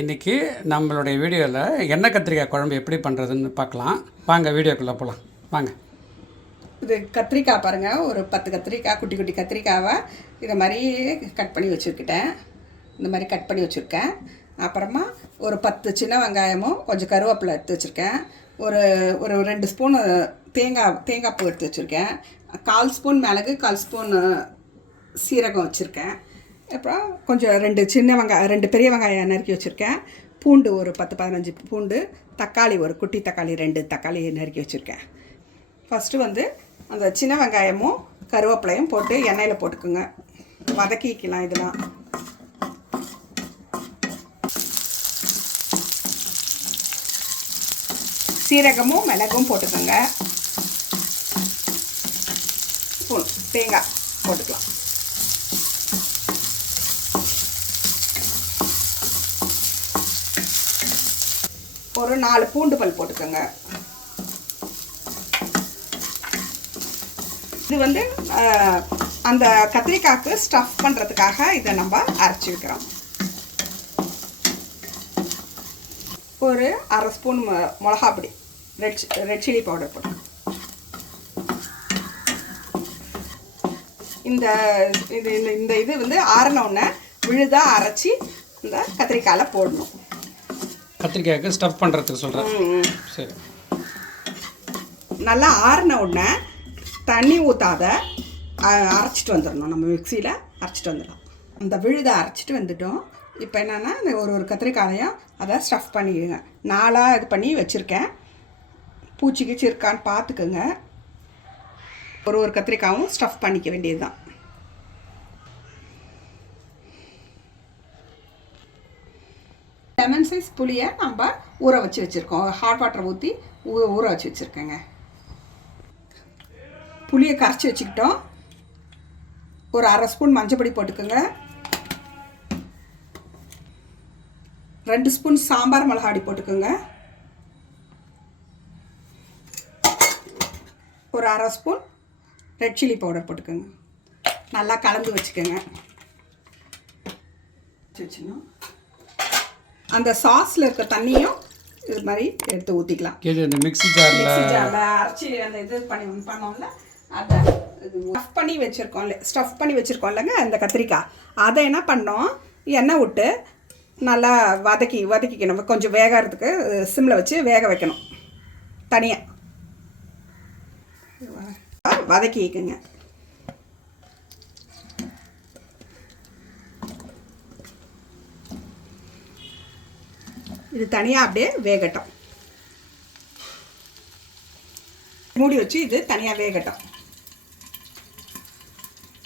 இன்றைக்கி நம்மளுடைய வீடியோவில் எண்ணெய் கத்திரிக்காய் குழம்பு எப்படி பண்ணுறதுன்னு பார்க்கலாம். வாங்க வீடியோக்குள்ளே போகலாம் வாங்க. இது கத்திரிக்காய் பாருங்கள் ஒரு பத்து கத்திரிக்காய் குட்டி குட்டி கத்திரிக்காவை இதை மாதிரி கட் பண்ணி வச்சுருக்கிட்டேன் இந்த மாதிரி கட் பண்ணி வச்சுருக்கேன். அப்புறமா ஒரு பத்து சின்ன வெங்காயமும் கொஞ்சம் கருவேப்பிலை எடுத்து வச்சுருக்கேன். ஒரு ஒரு ரெண்டு ஸ்பூனு தேங்காய் தேங்காய் பூ எடுத்து வச்சுருக்கேன். கால் ஸ்பூன் மிளகு கால் ஸ்பூன் சீரகம் வச்சுருக்கேன். அப்புறம் கொஞ்சம் ரெண்டு சின்ன வெங்காயம் ரெண்டு பெரிய வெங்காயம் நறுக்கி வச்சுருக்கேன். பூண்டு ஒரு பத்து பதினஞ்சு பூண்டு தக்காளி ஒரு குட்டி தக்காளி ரெண்டு தக்காளி நறுக்கி வச்சுருக்கேன். ஃபஸ்ட்டு வந்து அந்த சின்ன வெங்காயமும் கருவேப்பிலையும் போட்டு எண்ணெயில் போட்டுக்குங்க. வதக்கிக்கலாம் இதெல்லாம். சீரகமும் மிளகும் போட்டுக்கோங்க. ஸ்பூன் தேங்காய் போட்டுக்கலாம். ஒரு நாலு பூண்டு பல் போட்டுக்கோங்க. இது வந்து அந்த கத்திரிக்காய்க்கு ஸ்டஃப் பண்ணுறதுக்காக இதை நம்ம அரைச்சி வைக்கிறோம். ஒரு அரை ஸ்பூன் மொ- மிளகா பொடி ரெட் ரெட் சில்லி பவுடர் போட்டு இந்த இது இந்த இந்த இது வந்து ஆறினவுடனே விழுதாக அரைச்சி இந்த கத்திரிக்காயில் போடணும். கத்திரிக்காய்க்கு ஸ்டஃப் பண்ணுறதுக்கு சொல்கிறேன் சரி. நல்லா ஆறின உடனே தண்ணி ஊற்றாத அரைச்சிட்டு வந்துடணும். நம்ம மிக்சியில் அரைச்சிட்டு வந்துடலாம். அந்த விழுதை அரைச்சிட்டு வந்துட்டோம். இப்போ என்னென்னா இந்த ஒரு ஒரு கத்திரிக்காயையும் அதை ஸ்டஃப் பண்ணிடுங்க. நாலாக இது பண்ணி வச்சுருக்கேன். பூச்சி கீச்சி இருக்கான்னு பார்த்துக்குங்க. ஒரு ஒரு கத்திரிக்காயும் ஸ்டஃப் பண்ணிக்க வேண்டியது தான் லெமன் சைஸ் புளியை நம்ம ஊற வச்சு வச்சுருக்கோம். ஹாட் வாட்டர் ஊற்றி ஊ ஊற வச்சு வச்சுருக்கேங்க. புளியை கரைச்சி வச்சுக்கிட்டோம். ஒரு அரை ஸ்பூன் மஞ்சப்பொடி போட்டுக்கோங்க. ரெண்டு ஸ்பூன் சாம்பார் மிளகாடி போட்டுக்கோங்க. ஒரு அரை ஸ்பூன் ரெட் சில்லி பவுடர் போட்டுக்கோங்க. நல்லா கலந்து வச்சுக்கோங்க. வச்சுக்கணும் அந்த சாஸில் இருக்க தண்ணியும் இது மாதிரி எடுத்து ஊற்றிக்கலாம் இது இந்த மிக்ஸி ஜாரில் மிக்ஸி ஜாரில் அரைச்சி அந்த இது பண்ணி பண்ணோம்ல அதை ஸ்டஃப் பண்ணி வச்சுருக்கோம்ல ஸ்டஃப் பண்ணி வச்சுருக்கோம்லங்க அந்த கத்திரிக்காய். அதை என்ன பண்ணோம்? எண்ணெய் விட்டு நல்லா வதக்கி வதக்கிக்கணும். கொஞ்சம் வேகறதுக்கு சிம்மில் வச்சு வேக வைக்கணும். தனியாக வதக்கிக்கங்க. இது தனியாக அப்படியே வேகட்டும். மூடி வச்சு இது தனியாக வேகட்டும்.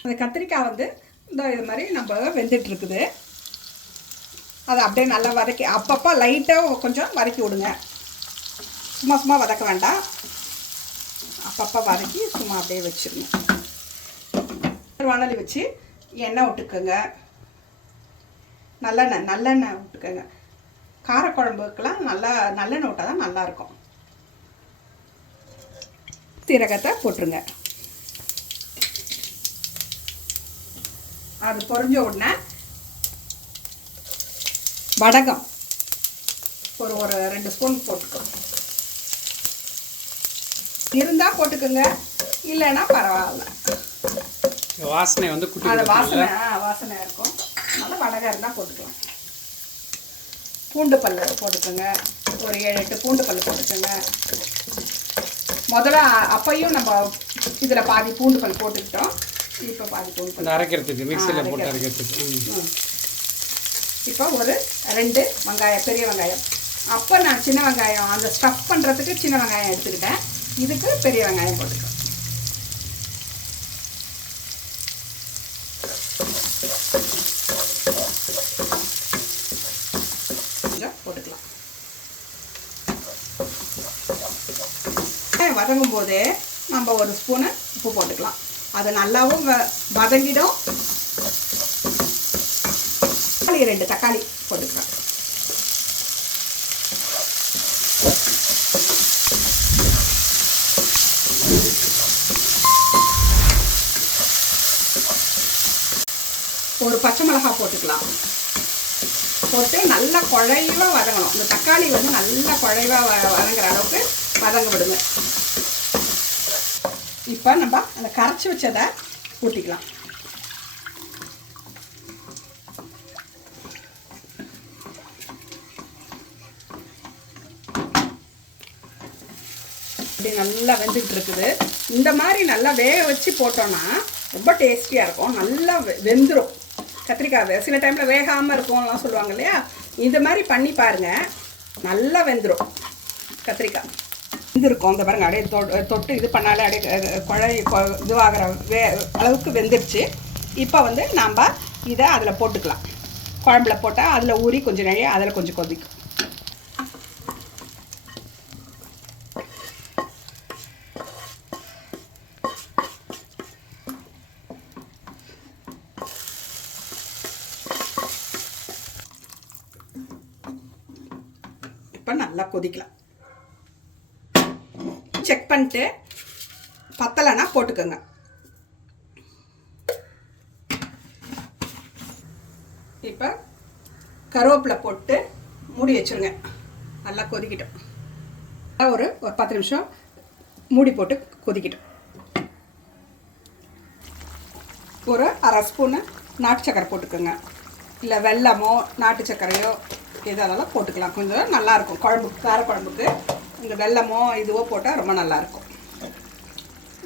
அந்த கத்திரிக்காய் வந்து இந்த இது மாதிரி நம்ம வெந்துட்டுருக்குது. அதை அப்படியே நல்லா வதக்கி அப்பப்போ லைட்டாக கொஞ்சம் வதக்கி விடுங்க. சும்மா சும்மா வதக்க வேண்டாம். அப்பப்போ வதக்கி சும்மா அப்படியே வச்சிருங்க. வானலி வச்சு எண்ணெய் விட்டுக்கோங்க. நல்லெண்ணெய் நல்லெண்ணெய் விட்டுக்கோங்க. காரக்குழம்புக்கெல்லாம் நல்லா நல்லெண்ணெய் விட்டால் தான் நல்லாயிருக்கும். சீரகத்தை போட்டுருங்க. அது பொரிஞ்ச உடனே வடகம். ஒரு ஒரு ரெண்டு ஸ்பூன் போட்டுக்கோ. இருந்தால் போட்டுக்கோங்க. இல்லைன்னா பரவாயில்ல. வாசனை வந்து வாசனை வாசனை இருக்கும். அதனால வடகம் இருந்தால் போட்டுக்கலாம். பூண்டு பல்லு போட்டுக்கோங்க. ஒரு ஏழு எட்டு பூண்டு பல்லு போட்டுக்கோங்க. முதல்ல அப்பையும் நம்ம இதில் பாதி பூண்டு பல் போட்டுக்கிட்டோம். இப்போ பாதி பூண்டு பல் அரைக்கிறதுக்கு மிக்சியில் போட்டு அரைக்கிறதுக்கு. இப்போ ஒரு ரெண்டு வெங்காயம் பெரிய வெங்காயம். அப்போ நான் சின்ன வெங்காயம் அந்த ஸ்டஃப் பண்ணுறதுக்கு சின்ன வெங்காயம் எடுத்துக்கிட்டேன். இதுக்கு பெரிய வெங்காயம் போட்டுக்கிறேன் கொஞ்சம் போட்டுக்கலாம் வெங்காயம் வதங்கும் போதே நம்ம ஒரு ஸ்பூனு உப்பு போட்டுக்கலாம். அது நல்லாவும் வ- வதங்கிடும். தக்காளி ரெண்டு தக்காளி போட்டுக்கலாம். ஒரு பச்சை மிளகாய் போட்டுக்கலாம். போட்டு நல்லா குழைவாக வதங்கணும். இந்த தக்காளி வந்து நல்லா குழைவாக வ வதங்குற அளவுக்கு வதங்க விடுங்க. இப்போ நம்ம அந்த கரைச்சி வச்சதை ஊட்டிக்கலாம் இப்படி நல்லா வெந்துக்கிட்டு இருக்குது. இந்த மாதிரி நல்லா வேக வச்சு போட்டோன்னா ரொம்ப டேஸ்டியாக இருக்கும். நல்லா வெந்துடும் கத்திரிக்காய் வே- சில டைமில் வேகாமல் இருக்கும்லாம் சொல்லுவாங்க இல்லையா? இந்த மாதிரி பண்ணி பாருங்கள் நல்லா வெந்துடும் கத்திரிக்காய். வெந்திருக்கும். இந்த பாருங்க அப்படியே தொட்டு இது பண்ணாலே அப்படியே குழை இதுவாகிற வே அளவுக்கு வெந்துருச்சு. இப்போ வந்து நாம் இதை அதில் போட்டுக்கலாம். குழம்புல போட்டால் அதில் ஊறி கொஞ்சம் நிறைய அதில் கொஞ்சம் கொதிக்கும். இப்போ நல்லா கொதிக்கலாம். செக் பண்ணிட்டு பத்தலைன்னா போட்டுக்கோங்க. இப்போ கருவேப்பிலை போட்டு மூடி வச்சுருங்க. நல்லா கொதிக்கிட்டோம். ஒரு ஒரு பத்து நிமிஷம் மூடி போட்டு கொதிக்கிட்டோம். ஒரு அரை ஸ்பூனு நாட்டு சக்கரை போட்டுக்கோங்க. இல்லை வெல்லமோ நாட்டு சக்கரையோ எதாலும் போட்டுக்கலாம். கொஞ்சம் நல்லாயிருக்கும் குழம்பு கார குழம்புக்கு இந்த வெல்லமோ இதுவோ போட்டால் ரொம்ப நல்லாயிருக்கும்.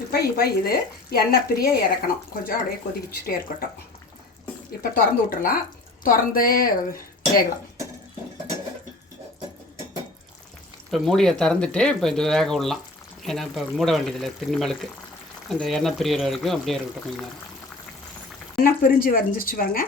இப்போ இப்போ இது எண்ணெய் பிரிய இறக்கணும். கொஞ்சம் அப்படியே கொதிச்சுட்டே இருக்கட்டும். இப்போ திறந்து விட்டுறலாம். திறந்தே வேகலாம். இப்போ மூடியை திறந்துட்டு இப்போ இது வேக விடலாம். ஏன்னா இப்போ மூட வேண்டியதில்லை பின்மேலுக்கு அந்த எண்ணெய் பிரியிற வரைக்கும் அப்படியே இருக்கட்டும் கொஞ்ச நேரம். எண்ணெய் பிரிஞ்சு வந்துருச்சு வாங்க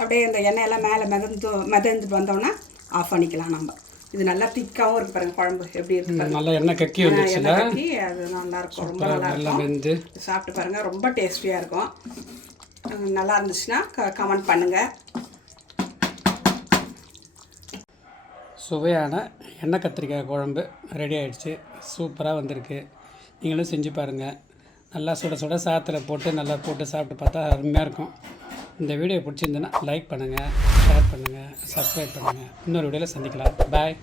அப்படியே இந்த எண்ணெயெல்லாம் மேலே மிதந்து மிதந்துட்டு வந்தோன்னா ஆஃப் பண்ணிக்கலாம் நம்ம. இது நல்லா திக்காகவும் இருக்கு பாருங்க குழம்பு. எப்படி இருக்கு நல்லா எண்ணெய் கக்கி கட்டி அது நல்லா இருக்கும். ரொம்ப நல்லா இருக்கும். சாப்பிட்டு பாருங்க ரொம்ப டேஸ்டியாக இருக்கும். நல்லா இருந்துச்சுன்னா கமெண்ட் பண்ணுங்கள் சுவையான எண்ணெய் கத்திரிக்காய் குழம்பு ரெடி ஆயிடுச்சு. சூப்பராக வந்திருக்கு. நீங்களும் செஞ்சு பாருங்கள் நல்லா சுட சுட சாத்தில் போட்டு நல்லா போட்டு சாப்பிட்டு பார்த்தா அருமையாக இருக்கும். இந்த வீடியோ பிடிச்சிருந்துன்னா லைக் பண்ணுங்கள் ஷேர் பண்ணுங்கள் சப்ஸ்கிரைப் பண்ணுங்கள் இன்னொரு வீடியோவில் சந்திக்கலாம். பாய்